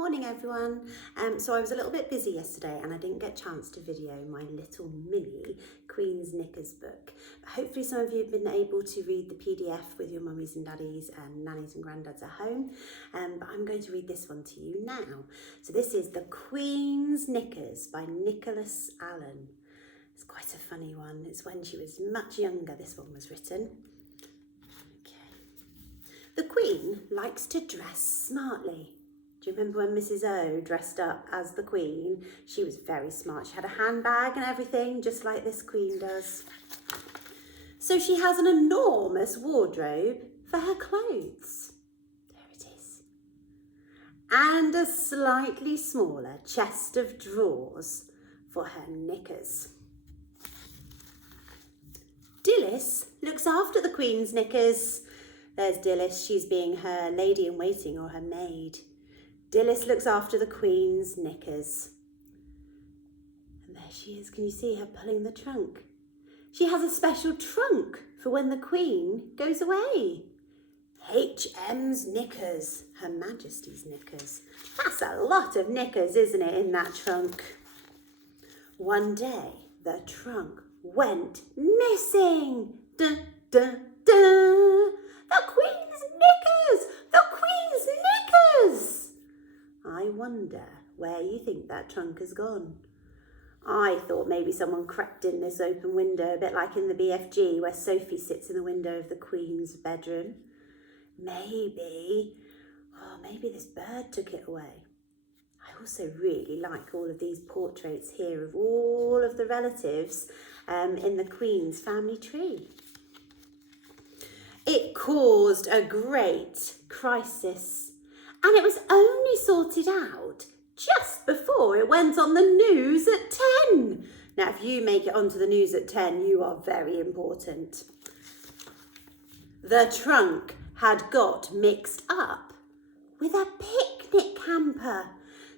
Morning everyone. So I was a little bit busy yesterday and I didn't get a chance to video my little mini Queen's Knickers book. Hopefully some of you have been able to read the PDF with your mummies and daddies and nannies and granddads at home, but I'm going to read this one to you now. So this is The Queen's Knickers by Nicholas Allen. It's quite a funny one. It's when she was much younger this one was written. The Queen likes to dress smartly. Do you remember when Mrs. O dressed up as the Queen? She was very smart. She had a handbag and everything, just like this Queen does. So she has an enormous wardrobe for her clothes. There it is. And a slightly smaller chest of drawers for her knickers. Dilys looks after the Queen's knickers. There's Dilys. She's being her lady-in-waiting or her maid. Dilys looks after the Queen's knickers. And there she is. Can you see her pulling the trunk? She has a special trunk for when the Queen goes away. H.M.'s knickers, Her Majesty's knickers. That's a lot of knickers, isn't it, in that trunk? One day, the trunk went missing. Dun, dun, dun. The Queen's knickers! The Queen's knickers! I wonder where you think that trunk has gone. I thought maybe someone crept in this open window, a bit like in the BFG where Sophie sits in the window of the Queen's bedroom. Maybe this bird took it away. I also really like all of these portraits here of all of the relatives in the Queen's family tree. It caused a great crisis. And it was only sorted out just before it went on the news at 10. Now, if you make it onto the news at 10, you are very important. The trunk had got mixed up with a picnic hamper.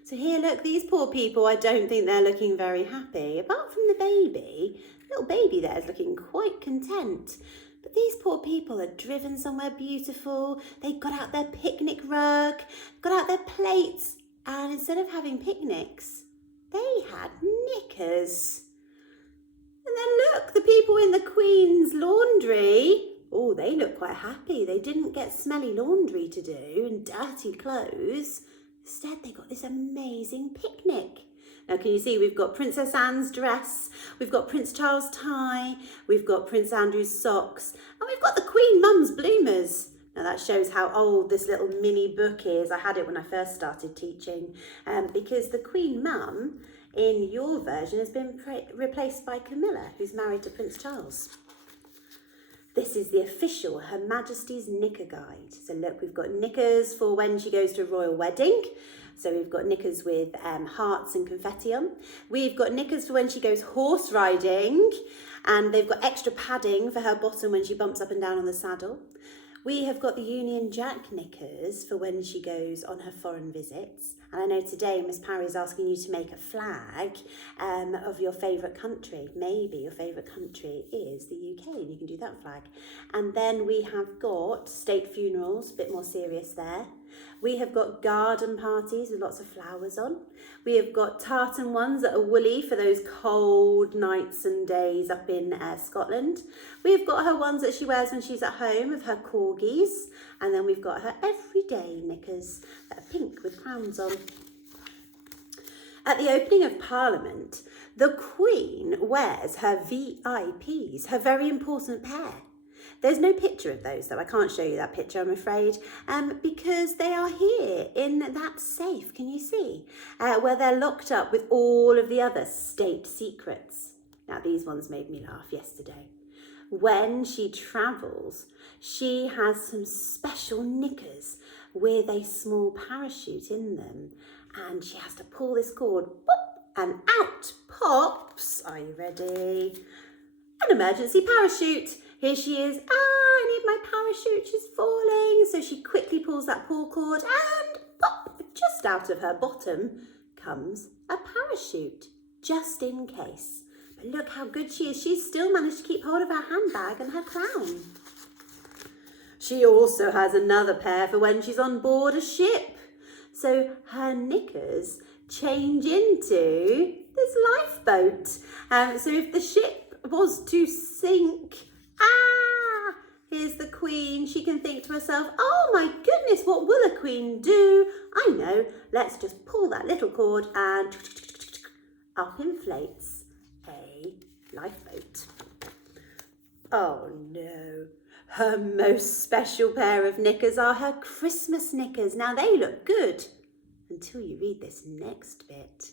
So here, look, these poor people, I don't think they're looking very happy. Apart from the baby, little baby there is looking quite content. But these poor people are driven somewhere beautiful. They got out their picnic rug, got out their plates, and instead of having picnics, they had knickers. And then look, the people in the Queen's laundry, oh, they look quite happy. They didn't get smelly laundry to do and dirty clothes. Instead, they got this amazing picnic. Now, can you see we've got Princess Anne's dress, we've got Prince Charles' tie, we've got Prince Andrew's socks, and we've got the Queen Mum's bloomers. Now, that shows how old this little mini book is. I had it when I first started teaching, because the Queen Mum in your version has been replaced by Camilla, who's married to Prince Charles. This is the official Her Majesty's Knicker Guide. So look, we've got knickers for when she goes to a royal wedding. So we've got knickers with hearts and confetti on. We've got knickers for when she goes horse riding, and they've got extra padding for her bottom when she bumps up and down on the saddle. We have got the Union Jack knickers for when she goes on her foreign visits. And I know today Miss Parry is asking you to make a flag of your favourite country. Maybe your favourite country is the UK and you can do that flag. And then we have got state funerals, a bit more serious there. We have got garden parties with lots of flowers on. We have got tartan ones that are woolly for those cold nights and days up in Scotland. We've got her ones that she wears when she's at home of her corgis. And then we've got her everyday knickers that are pink with crowns on. At the opening of Parliament, the Queen wears her VIPs, her very important pair. There's no picture of those, though. I can't show you that picture, I'm afraid, because they are here in that safe, can you see? Where they're locked up with all of the other state secrets. Now, these ones made me laugh yesterday. When she travels, she has some special knickers with a small parachute in them, and she has to pull this cord, pop, and out pops, are you ready? An emergency parachute. Here she is. I need my parachute, she's falling. So she quickly pulls that pull cord and pop, just out of her bottom comes a parachute, just in case. But look how good she is. She's still managed to keep hold of her handbag and her crown. She also has another pair for when she's on board a ship. So her knickers change into this lifeboat. So if the ship was to sink, here's the queen. She can think to herself, oh my goodness, what will a queen do? I know, let's just pull that little cord and up inflates a lifeboat. Oh no, her most special pair of knickers are her Christmas knickers. Now they look good until you read this next bit.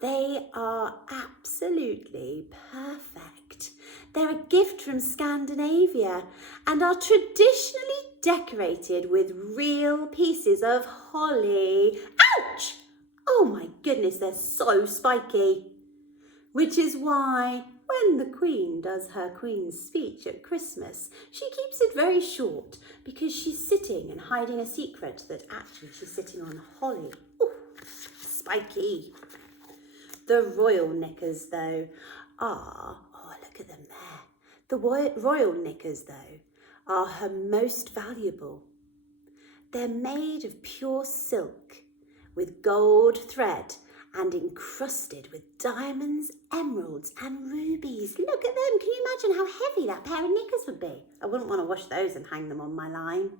They are absolutely perfect. They're a gift from Scandinavia and are traditionally decorated with real pieces of holly. Ouch! Oh my goodness, they're so spiky. Which is why when the Queen does her Queen's speech at Christmas, she keeps it very short because she's sitting and hiding a secret that actually she's sitting on holly. Ooh, spiky. The royal knickers, though, are, look at them there. The royal knickers, though, are her most valuable. They're made of pure silk with gold thread and encrusted with diamonds, emeralds and rubies. Look at them. Can you imagine how heavy that pair of knickers would be? I wouldn't want to wash those and hang them on my line.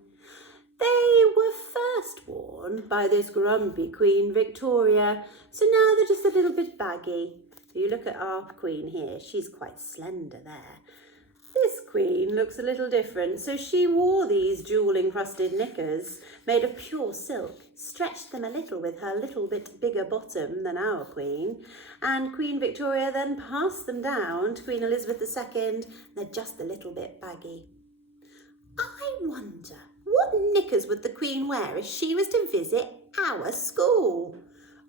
They were first worn by this grumpy Queen Victoria, so now they're just a little bit baggy. If you look at our Queen here, she's quite slender there. This Queen looks a little different, so she wore these jewel-encrusted knickers made of pure silk, stretched them a little with her little bit bigger bottom than our Queen, and Queen Victoria then passed them down to Queen Elizabeth II. They're just a little bit baggy. I wonder, what knickers would the Queen wear if she was to visit our school?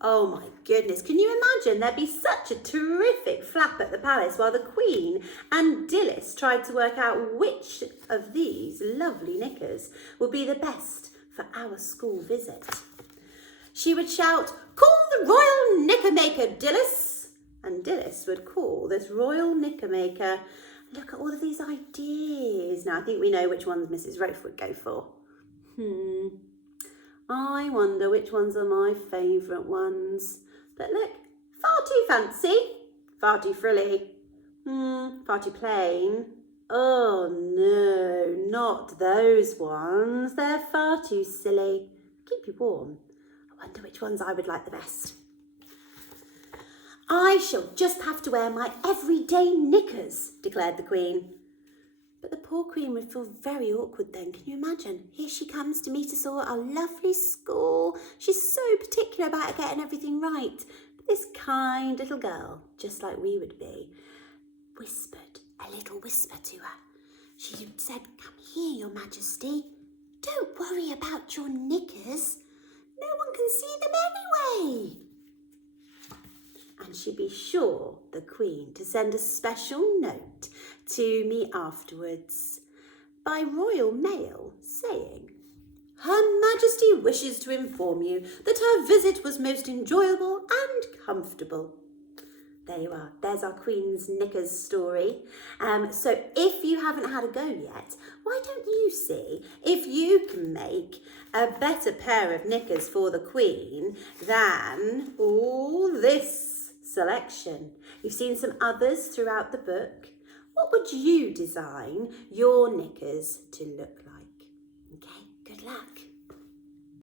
Oh my goodness, can you imagine? There'd be such a terrific flap at the palace while the Queen and Dilys tried to work out which of these lovely knickers would be the best for our school visit. She would shout, call the royal knicker maker, Dilys! And Dilys would call this royal knicker maker. Look at all of these ideas. Now, I think we know which ones Mrs. Rofe would go for. I wonder which ones are my favourite ones. But look, far too fancy, far too frilly, far too plain. Oh no, not those ones. They're far too silly. Keep you warm. I wonder which ones I would like the best. I shall just have to wear my everyday knickers, declared the Queen. But the poor Queen would feel very awkward then, can you imagine? Here she comes to meet us all at our lovely school. She's so particular about getting everything right. But this kind little girl, just like we would be, whispered a little whisper to her. She said, come here, Your Majesty. Don't worry about your knickers. No one can see them anyway. And she'd be sure, the Queen, to send a special note to me afterwards by royal mail saying, Her Majesty wishes to inform you that her visit was most enjoyable and comfortable. There you are. There's our Queen's knickers story. So if you haven't had a go yet, why don't you see if you can make a better pair of knickers for the Queen than all this selection. You've seen some others throughout the book. What would you design your knickers to look like? Okay.